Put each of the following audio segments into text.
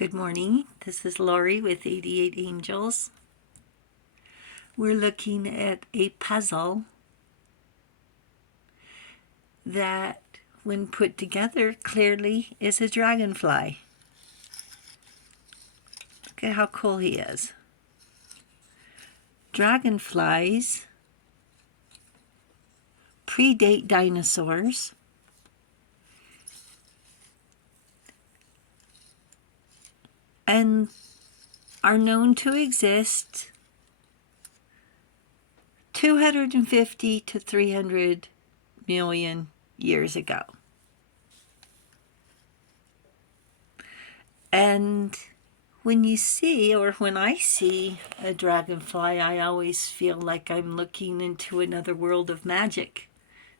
Good morning. This is Lori with 88 Angels. We're looking at a puzzle that, when put together, clearly is a dragonfly. Look at how cool he is. Dragonflies predate dinosaurs. And are known to exist 250 to 300 million years ago. And when you see, or when I see a dragonfly, I always feel like I'm looking into another world of magic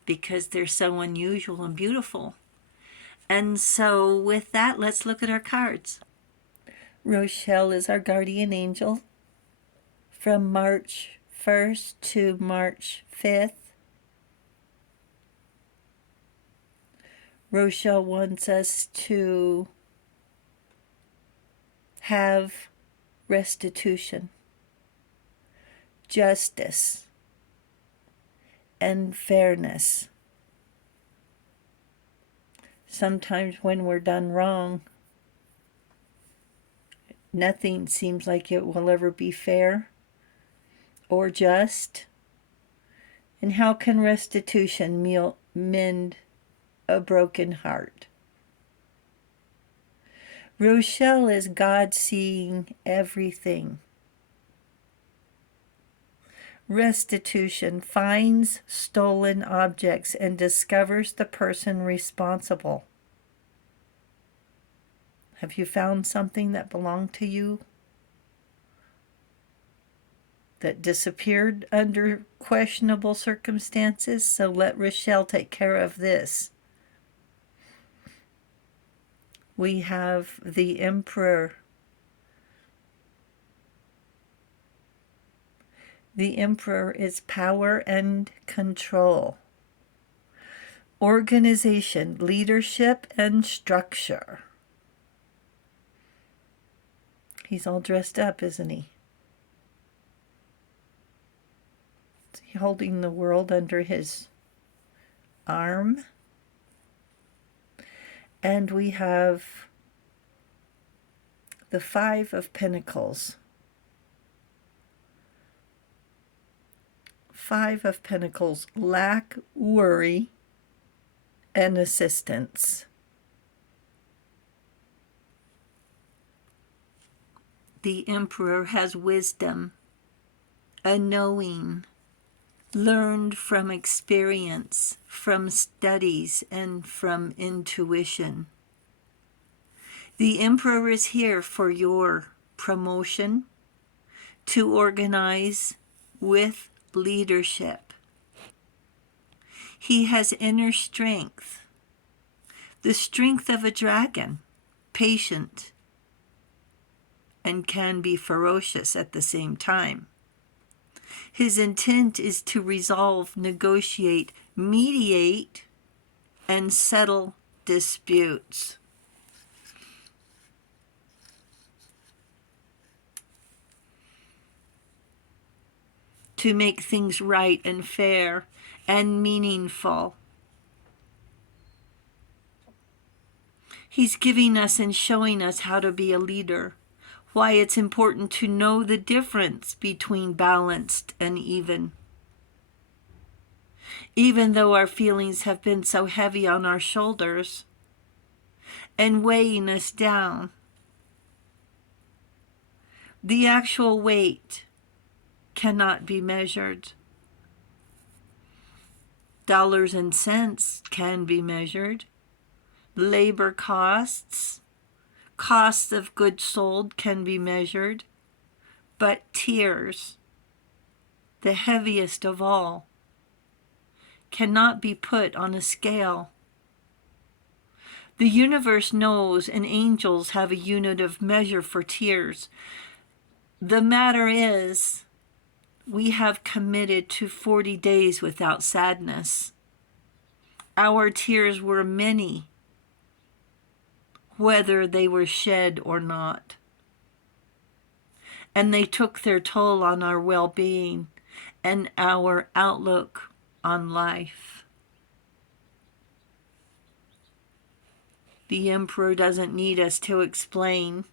because they're so unusual and beautiful. And so with that, let's look at our cards. Rochelle is our guardian angel from March 1st to March 5th. Rochelle wants us to have restitution, justice, and fairness. Sometimes when we're done wrong, nothing seems like it will ever be fair or just. And how can restitution mend a broken heart? Rochelle is God seeing everything. Restitution finds stolen objects and discovers the person responsible. Have you found something that belonged to you that disappeared under questionable circumstances? So let Rochelle take care of this. We have the Emperor. The Emperor is power and control, organization, leadership, and structure. He's all dressed up, isn't he? Is he holding the world under his arm? And we have the Five of Pentacles. Five of Pentacles, lack, worry, and assistance. The Emperor has wisdom, a knowing, learned from experience, from studies, and from intuition. The Emperor is here for your promotion, to organize with leadership. He has inner strength, the strength of a dragon, patient, and can be ferocious at the same time. His intent is to resolve, negotiate, mediate, and settle disputes. To make things right and fair and meaningful. He's giving us and showing us how to be a leader, why it's important to know the difference between balanced and even. Even though our feelings have been so heavy on our shoulders and weighing us down, the actual weight cannot be measured. Dollars and cents can be measured. Labor costs, costs of goods sold can be measured. But tears, the heaviest of all, cannot be put on a scale. The universe knows, and angels have a unit of measure for tears. The matter is, we have committed to 40 days without sadness. Our tears were many. whether they were shed or not. And they took their toll on our well-being and our outlook on life. The Emperor doesn't need us to explain.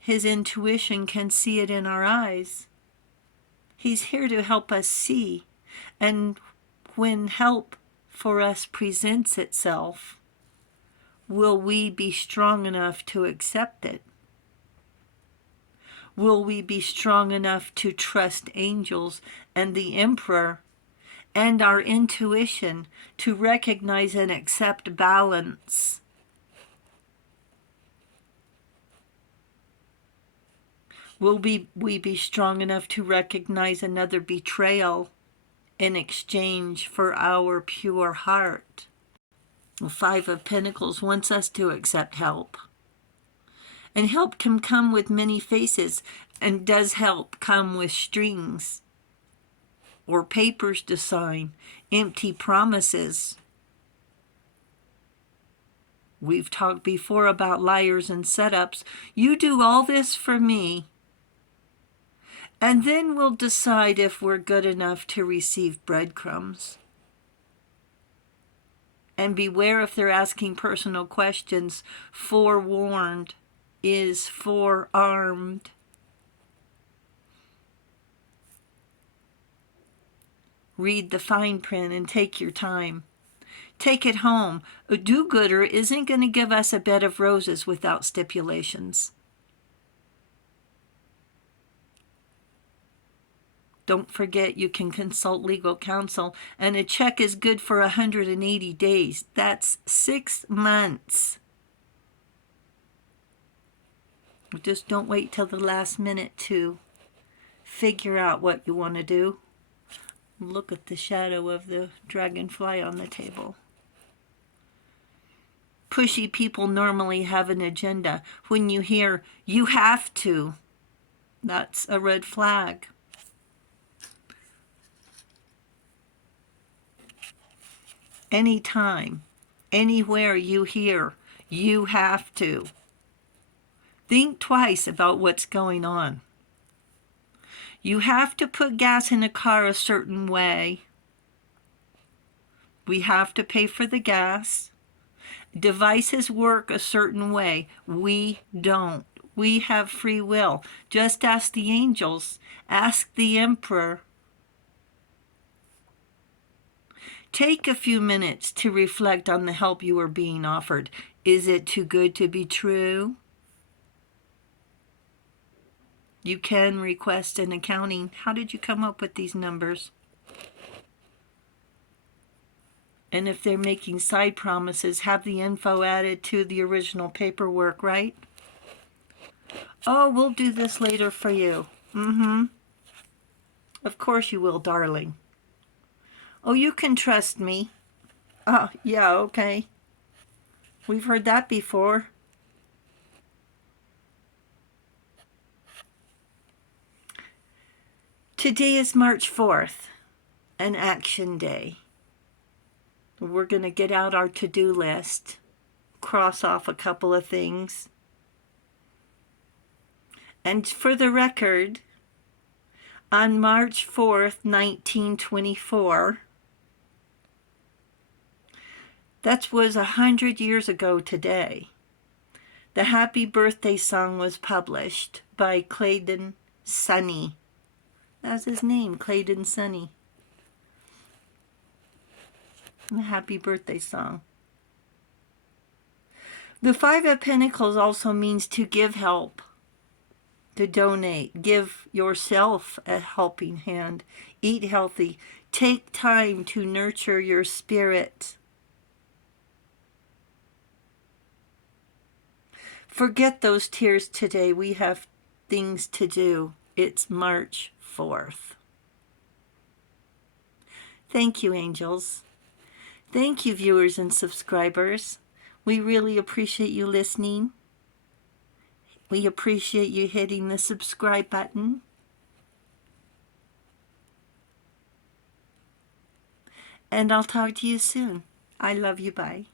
His intuition can see it in our eyes. He's here to help us see. And when help for us presents itself, will we be strong enough to accept it? Will we be strong enough to trust angels and the Emperor and our intuition to recognize and accept balance? Will we be strong enough to recognize another betrayal in exchange for our pure heart? The Five of Pentacles wants us to accept help. And help can come with many faces. And does help come with strings or papers to sign, empty promises? We've talked before about liars and setups. You do all this for me, and then we'll decide if we're good enough to receive breadcrumbs. And beware if they're asking personal questions. Forewarned is forearmed. Read the fine print and take your time. Take it home. A do-gooder isn't going to give us a bed of roses without stipulations. Don't forget you can consult legal counsel, and a check is good for 180 days. That's 6 months. Just don't wait till the last minute to figure out what you want to do. Look at the shadow of the dragonfly on the table. Pushy people normally have an agenda. When you hear, you have to, that's a red flag. Anytime, anywhere you hear, you have to, think twice about what's going on. You have to put gas in a car a certain way. We have to pay for the gas. Devices work a certain way. We don't. We have free will. Just ask the angels. Ask the Emperor. Take a few minutes to reflect on the help you are being offered. Is it too good to be true? You can request an accounting. How did you come up with these numbers? And if they're making side promises, have the info added to the original paperwork, right? Oh, we'll do this later for you. Of course you will, darling. Oh, you can trust me. Oh, yeah, okay. We've heard that before. Today is March 4th, an action day. We're going to get out our to-do list, cross off a couple of things. And for the record, on March 4th, 1924, that was 100 years ago today, the Happy Birthday song was published by Claydon Sunny. That's his name, Claydon Sunny. The Happy Birthday song. The Five of Pentacles also means to give help, to donate, give yourself a helping hand, eat healthy, take time to nurture your spirit. Forget those tears today. We have things to do. It's March 4th. Thank you, angels. Thank you, viewers and subscribers. We really appreciate you listening. We appreciate you hitting the subscribe button. And I'll talk to you soon. I love you. Bye.